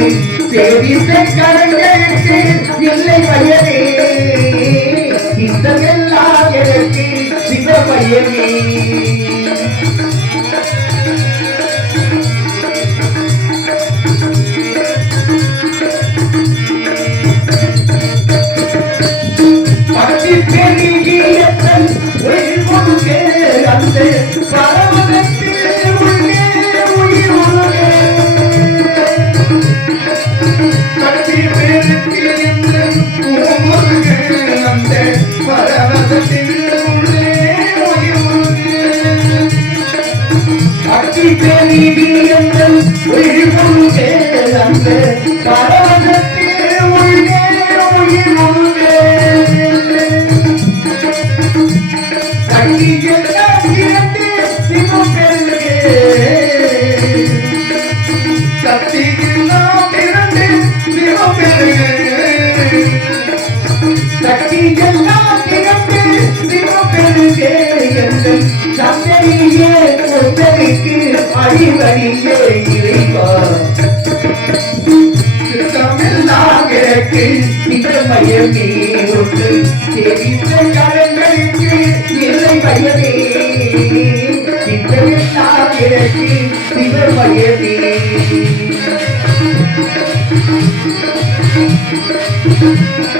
तेरी से करण எனக்கு சிவமயமே ஒன்று தெரிந்த கரங்களுக்கு இல்லை பயமே சித்தமெல்லாம் எனக்கு சிவமயமே கண்ணை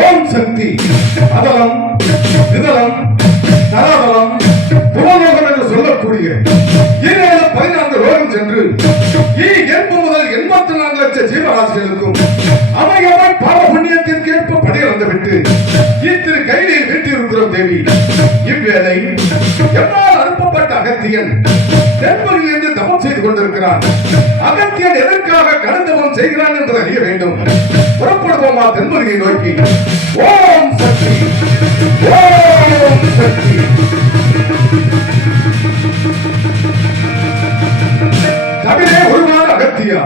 ஓம் சக்தி அதலம் இதலம் தராதலம் புவலோகம் என்று சொல்லக்கூடிய ஈரேழ பதினான்கு ரோகம் சென்று ஈ எண்பு முதல் எண்பத்தி நான்கு லட்சம் ஜீவராசிகளுக்கும் அமையமாய் பாவ புண்ணியத்திற்கு ஏற்ப பணியிறந்து விட்டு இத்திரு கையில் வீட்டிருக்கிறோம் தேவி. இவ்வேளை எவ்வாறு அனுப்பப்பட்ட அகத்தியன் தென்பொருள் செய்து கொண்டிருக்கிறான். அகத்தியன் எதற்காக கடந்தவம் செய்கிறான் என்று அறிய வேண்டும். புறப்படுவோமா தென்பொருளை நோக்கி? ஓம் சக்தி. ஓம் சக்தி. தமிழே உருவான அகத்தியா?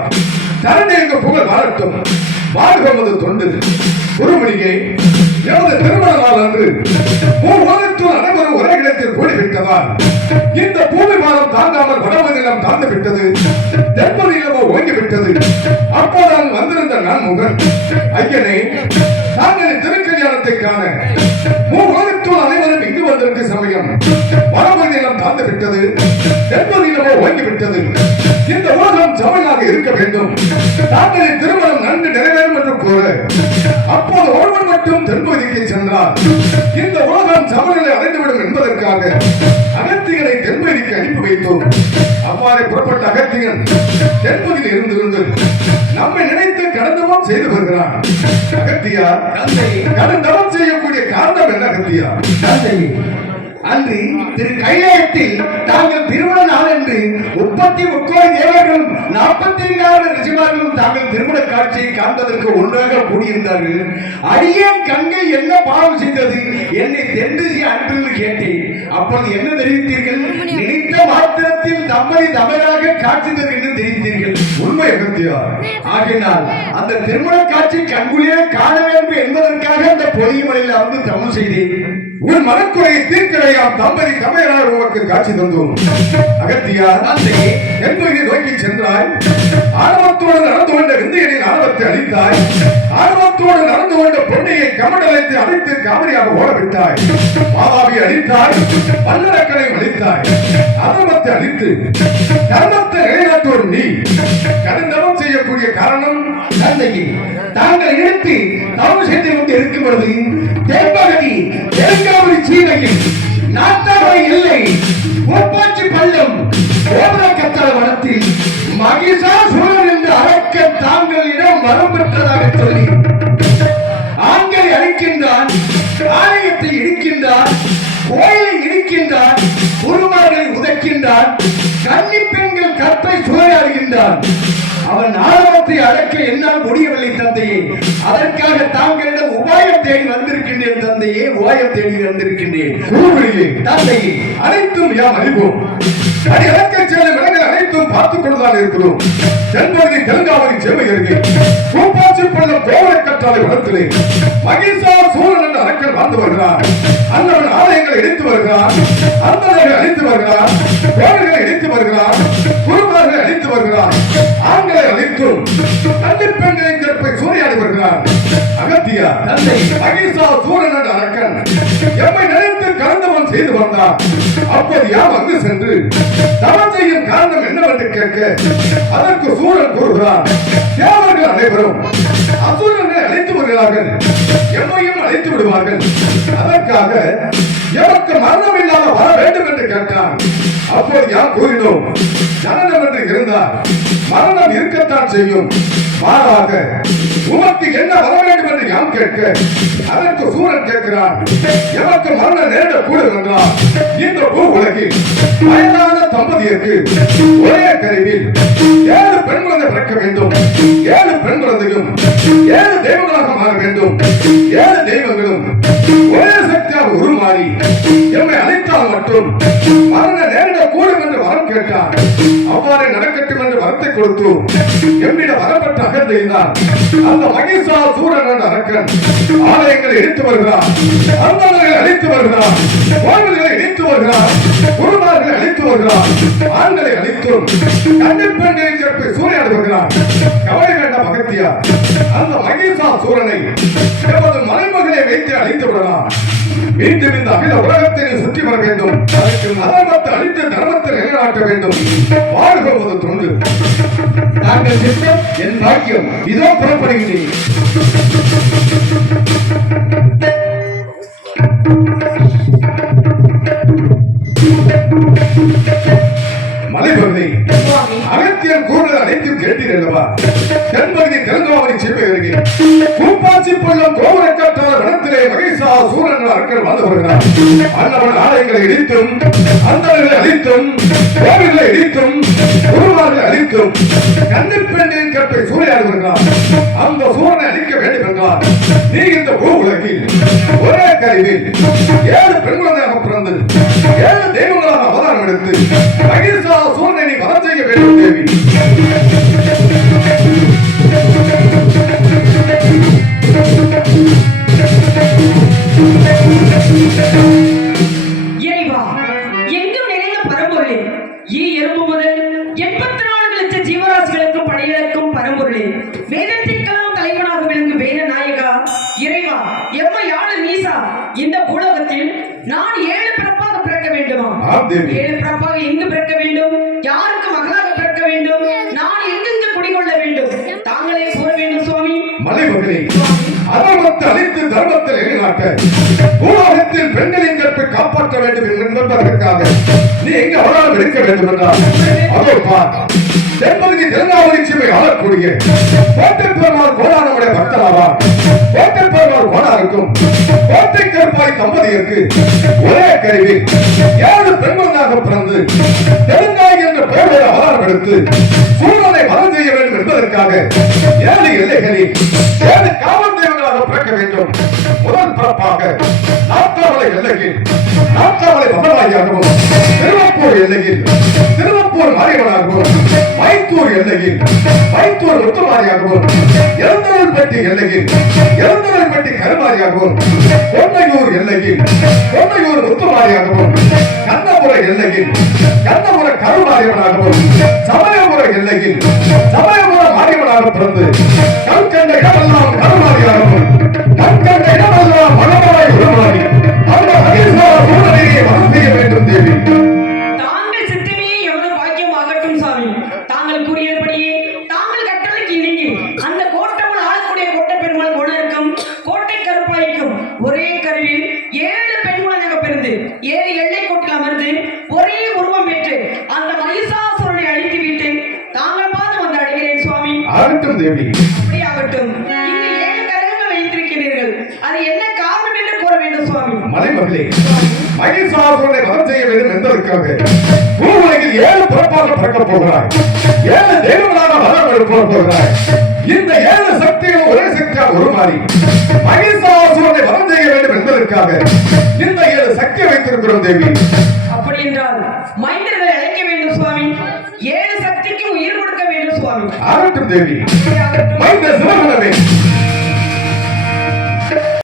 தரணி எங்க புகழ் வாழட்டும். வாழ்கமது தொண்டு. குருமணியே எனது திரு தாங்காமல் தாழ்ந்து விட்டது தென்ப நிலமோ ஓங்கி விட்டது அப்போதான் வந்திருந்த நான் முகன் ஐயனே நாங்கள் திருக்கல்யாணத்தை காண மூவகத்தில் அனைவரும் இங்கு வந்திருக்க சமயம். வடம நிலம் தாழ்ந்து விட்டது தென்ப நிலமோ ஓங்கி விட்டது இந்த உலகம் சமையலாக இருக்க வேண்டும். தாங்களின் திருமணம் நன்கு நிறைவேறும் என்று கூற அப்போது ஒருவன் மட்டும் தென்பகுதிக்கு சென்றார் இந்த உலகம் சமநிலை அடைந்துவிடும் என்பதற்காக அகத்திகளை தென்பகுதிக்கு அனுப்பி வைத்தோம். அவ்வாறு புறப்பட்ட அகத்தியன் தென்பகுதியில் இருந்து இருந்து நம்மை நினைத்து கடந்தவம் செய்து வருகிறான் அகத்தியா கடந்தவம் செய்யக்கூடிய காரணம் என்ன அகத்தியா தந்தை. அன்று திரு கைலாயத்தில் தாங்கள் திருமண நாள் என்று முப்பத்தி முக்கோடி தேவர்களும் நாற்பத்தி ஐந்தாயிரம் ரிஷிமார்களும் தாங்கள் திருமண காட்சியை காண்பதற்கு ஒன்றாக கூடியிருந்தார்கள். அடியேன் கண்கள் என்ன பாவம் செய்தது? என்னை தென்திசை அன்பில் கேட்டேன். அப்பொழுது என்ன தெரிவித்தீர்கள்? நினைத்த மாத்திரத்தில் தம்மை தமையாக காட்சி தரும் என்று தெரிவித்தீர்கள். உண்மை அகத்தியா? ஆகினால் அந்த திருமண காட்சி கண்குளியே காண வேண்டும் என்பதற்காக அந்த பொதிய மலையில் அமர்ந்து தமிழ் செய்தேன். உன் மனக்குறையை தீர்க்கலையாம் தம்பதி தமையனார் உனக்கு காட்சி தந்தோம். அகத்தியா தந்தை என்பதை நோக்கி சென்றாய். ஆரம்பத்தோடு நடந்து கொண்ட விந்தையனின் ஆரம்பத்தை அளித்தாய் ஆரம்ப கோபத்தோடு நடந்து கொண்ட பொன்னையை கமண்டலத்தை அழித்து காவிரியாக ஓடவிட்டாய் மாதாவை அழித்தாய் வல்லரக்கனையும் அழித்தாய் அதர்மத்தை அழித்து தர்மத்தை நிலைநாட்டுவோம் நீ. கடுந்தவம் செய்யக்கூடிய காரணம் தந்தையை. தாங்கள் இழுத்து தவறு செய்து கொண்டு இருக்கும் பொழுது தென்பகுதி தென்காவரி சீனையில் நாட்டாவை இல்லை. ஒப்பாச்சி பள்ளம் கோபுர வனத்தில் மகிஷா சூழல் என்று அழைக்க தாங்களிடம் வரம் பெற்றதாக சொல்லி இடிக்கின்றான் கோயிலை இடிக்கின்றான் குருமார்களை உதைக்கின்றான் கன்னி பெண்கள் கற்பை சூறையாடுகின்றான் அவன் ஆணவத்தை அடக்க என்னால் முடியவில்லை தந்தையே. அதற்காக தாங்களிடம் உபாயம் தேடி வந்திருக்கின்றேன் தந்தையே உபாயம் தேடி வந்திருக்கின்றேன். தந்தையே அனைத்தும் யாம் அறிவோம். அடி இலக்க செல்லும் அனைத்தும் பார்த்துக் கொண்டுதான் இருக்கிறோம். தென்பகுதி தெலுங்காவதி செம்மை அருகே. கூப்பாச்சி பள்ளம் கோவலை கற்றாலை என்ற அரக்கன் வாழ்ந்து வருகிறார். அந்தவன் ஆலயங்களை இடித்து வருகிறார். அந்தவர்களை அழித்து வருகிறார். கோவில்களை இடித்து வருகிறார். குருமார்களை அழித்து வருகிறார். ஆண்களை அழித்தும். கன்னி பெண்களின் கற்பை சூறையாடி வருகிறார். அகத்தியா தந்தை மகிழ்சா சூரன் என்ற அரக்கன். எம்மை நினைத்து கலந்தவன் செய்து வந்தார் அப்போது யாம் வந்து சென்று தவம் செய்யும் காரணம் என்னவென்று கேட்க அதற்கு சூழல் கூறுகிறார் தேவர்கள் அனைவரும் அசுரனை அழைத்து வருகிறார்கள். என்னையும் அழைத்து விடுவார்கள். அதற்காக எமக்கு மரணம் இல்லாத வர வேண்டும் என்று கேட்டான். அப்போது யார் கூறினோம்? ஜனனம் என்று இருந்தால் மரணம் இருக்கத்தான் செய்யும். மாறாக உமக்கு என்ன வர வேண்டும் என்று யாம் கேட்க அதற்கு சூரன் கேட்கிறான் எனக்கு மரணம் நேரிடக்கூடும் என்றால் இந்த பூ உலகில் வயதான தம்பதியருக்கு ஒரே கருவில் ஏழு பெண்கள் பிறக்க வேண்டும். ஏழு பெண் குழந்தையும் ஏழு தெய்வங்களாக மாற வேண்டும். ஏழு தெய்வங்களும் ஒரே சக்தியாக உருமாறி எம்மை அழைத்தால் மட்டும் மரண நேரிட கூடும் என்று வரம் கேட்டார். அவ்வாறே நடக்கட்டும் என்று வரத்தை கொடுத்து எம்மிடம் வரப்பட்ட அகந்தையினால் அந்த மகிஷா சூரன் என்ற அரக்கன் ஆலயங்களை எடுத்து வருகிறார். அந்தவர்களை அழித்து வருகிறார். கோவில்களை இடித்து வருகிறார். குருமார்களை அழைத்து வருகிறார். ஆண்களை அழித்தும். கண்ணில் பெண்களின் சிறப்பை சூறையாடி வருகிறார். கவலை வேண்டாம் அகத்தியா அந்த மகிஷா சூரனை எமது மலைமகளை வைத்து அழைத்து விடலாம். மீண்டும் இந்த அகில உலகத்தை நீ சுற்றி வர வேண்டும். அதற்கு அதர்மத்தை அழித்து தர்மத்தை நிலைநாட்ட வேண்டும். வாழ்வது தொண்டு. தாங்கள் சித்தம் என் பாக்கியம். இதோ புறப்படுகிறேன். அனைத்தும் தென்பகுதி தெலுங்காவதி கூப்பாச்சி பள்ளம் வனத்திலே மகேசா சூரன் அரக்கர் வருகிறார் ஆலயங்களை இடித்தும் அந்தவர்களை அழித்தும் கோவில்களை இடித்தும் அழித்தும் கண்ணில் கற்பை சூறையாடி வருகிறார் அந்த சூரனை அழிக்க வேண்டும் நீ இந்த பூ உலகில் ஒரே கருவில் ஏழு பெண் குழந்தையாக பிறந்து ஏழு தெய்வங்களாக அவதாரம் எடுத்து மகிழ்சா சூரனை நீ செய்ய வேண்டும் இறைவா எம்மை யாழ் நீசா இந்த பூலகத்தில் நான் ஏழு பிறப்பாக பிறக்க வேண்டுமா. ஏழு பிறப்பாக எங்கு பிறக்க வேண்டும்? யாருக்கு மகளாக பிறக்க வேண்டும்? நான் எங்கெங்கு குடிகொள்ள வேண்டும்? தாங்களே கூற வேண்டும் சுவாமி. மலை மகனே அதர்மத்தை அழித்து தர்மத்தை நிலைநாட்ட உலகத்தில் பெண்களின் கற்பை காப்பாற்ற வேண்டும் என்பதற்காக நீ எங்க அவரால் இருக்க வேண்டும் என்றால் அதோ பார். தென்பகுதி தெலுங்காவதி சீமை ஆளக்கூடிய கோட்டை பெருமாள் கோடானமுடைய பக்தராவார் கோட்டை பெருமாள் கோடாருக்கும் கோட்டை கருப்பாய் தம்பதியருக்கு ஒரே கருவி ஏழு பிறந்து தெலுங்காய் என்ற பெயரோடு அவதாரம் எடுத்து சூழலை செய்ய வேண்டும் என்பதற்காக ஏழு எல்லைகளில் ஏழு காவல் தெய்வங்களாக பிறக்க வேண்டும். முதல் பிறப்பாக நாத்தாவளை எல்லையில் நாத்தாவளை மதவாதியாகவும் திருவப்பூர் எல்லையில் திருவப்பூர் மாரியவனாகவும் மைத்தூர் எல்லையில் மைத்தூர் முத்துமாரியாகவும் எழுந்தருள்பட்டி எல்லையில் எழுந்தருள்பட்டி கருமாரியாகவும் பொன்னையூர் எல்லையில் பொன்னையூர் முத்துமாரியாகவும் கண்ணபுர எல்லையில் கண்ணபுர கருமாரியவனாகவும் சமயபுர எல்லையில் சமயபுர மாரியவனாக பிறந்து ஒரே கருவில் ஏழு பெண்குழந்தைக பிறந்து ஏழு எல்லை கோட்டில் அமர்ந்து ஒரே உருவம் பெற்று அந்த மகிஷாசுரனை அழித்து விட்டு தாங்கள் பார்த்து வந்து அடைகிறேன் சுவாமி. ஆகட்டும் தேவி. அப்படியாகட்டும் இங்கு ஏழு கரகங்கள் வைத்திருக்கிறீர்கள். அது என்ன காரணம் என்று கூற வேண்டும் சுவாமி. மலைமகளே மகிழ்சாசுரனை வதம் செய்ய வேண்டும் என்பதற்காக பூவுலகில் ஏழு பிறப்பாக பிறக்கப் போகிறாய். ஏழு தெய்வங்களாக வரம் எடுக்க போகிறாய். இந்த ஏழு சக்திகளும் ஒரே சக்தியாக உருமாறி மகிழ்சாசுரனை வதம் என்பதற்காக இந்த ஏழு சக்தியை வைத்திருக்கிறோம் தேவி. அப்படி என்றால் மைந்தர்களை அழைக்க வேண்டும் சுவாமி. ஏழு சக்திக்கு உயிர் கொடுக்க வேண்டும் சுவாமி. ஆகட்டும் தேவி. மைந்த சிவகுல